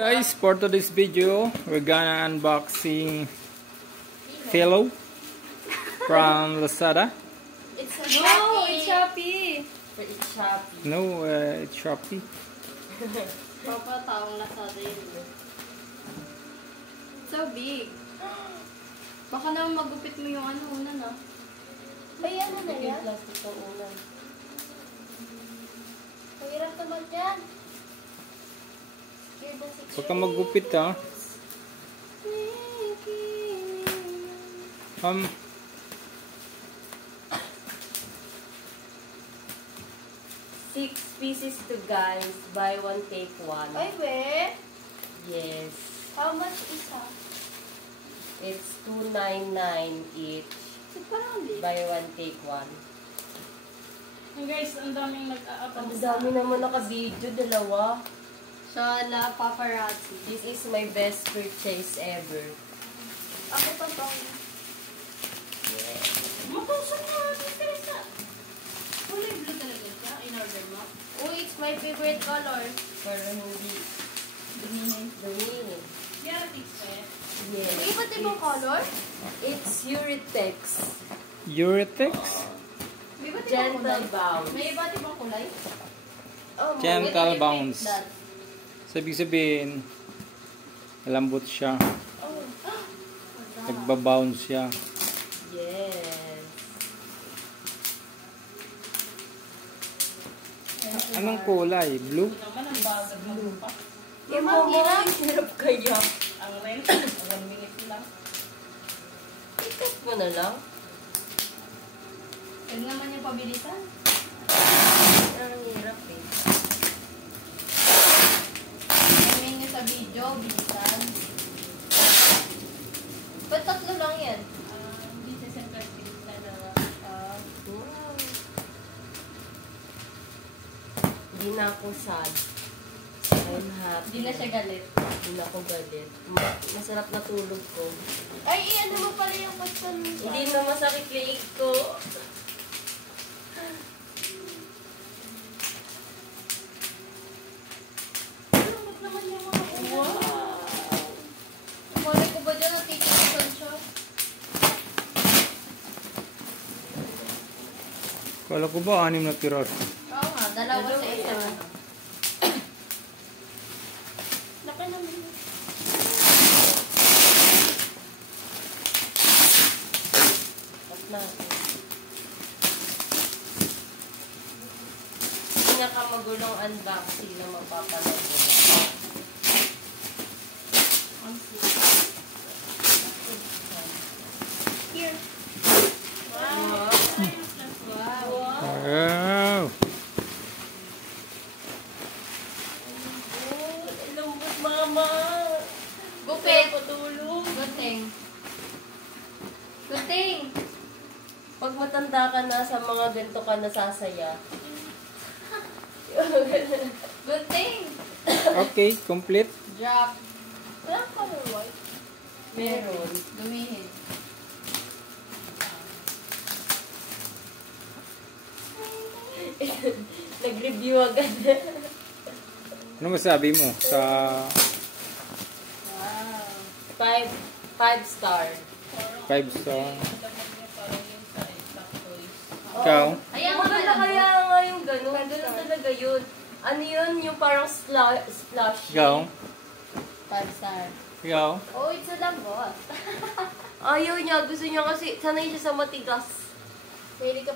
Guys, for today's video, we're gonna unboxing Philo from Lazada. It's No, it's Shopee. It's Shopee. No, it's Shopee. Papa, taong Lazada yun. So big. Baka naman magupit mo yung ano una na. Ay, ano na yan? Plastic ng ulan. Mahirap naman yan. Huwag kang magupit ha. 6 pieces to guys. Buy one, take one. Ay, we? Yes. How much isa? It's $2.99 each. So, parang big. Buy one, take one. Hey guys, ang daming nag-aabang Ang dami naman naka-video. Dalawa. Sana paparazzi. This is my best purchase ever. Ako pa to. Yeah. Matusok na. Teresa. Kulay blue talaga siya. In-order mo. Oh, it's my favorite color. Pero hindi dumingin. Yaratics pa yan. Yes. May iba't ibang color? It's Uritex. Uritex? May iba't ibang Gentle kulay? Bounce. May iba't ibang kulay? Oh, Gentle my Bounce. that. Sabi sabihin, malambot siya. Oh. Nagbabounce siya. Yes. Anong kulay? Blue? Naman ang bagag mo pa. Eh, mama, hirap kaya. Ang rent, 1 minute lang. Ikat mo na lang. Yan naman yung pabilisan. Ang hirap eh. I mean sa video, bilisan. Ba't tatlo lang yan? Business and plastic na dalawa. Wow. Hindi na ako sad. I'm happy. Hindi na siya galit. Hindi na ako galit. Masarap na tulog ko. Ay, ano mo pala yung pastan mo? Hindi na masakit liig ko. Ano naman yung mga ulan? Wow. Malay ko ba dyan? Natitikisan siya. Kala ko ba 6 na piraso? Oo nga, dalawa sa isa. Laki naman. At na. Pinakamagulong unboxing na magpapanood ko. Here. Wow. Wow. Wow! Oh, lambot mama. Gupit. Patulog. Gunting. Gunting. Pag matanda ka na, sa mga ganito ka nasasaya. Gunting. Okay, complete. Drop. Walang color white. Meron. Gumihin. Nag-review agad. Ano masabi mo sa... Wow. 5 star. 5 star? Ikaw? Ayan, Maganda kaya nga yung gano'n. Gano'n talaga yun. Ano yun? Yung parang splash. Ikaw? 5 star. Ikaw? Oh, it's a lambot. Ayaw niya. Gusto niya kasi sanay siya sa matigas. Pwede ka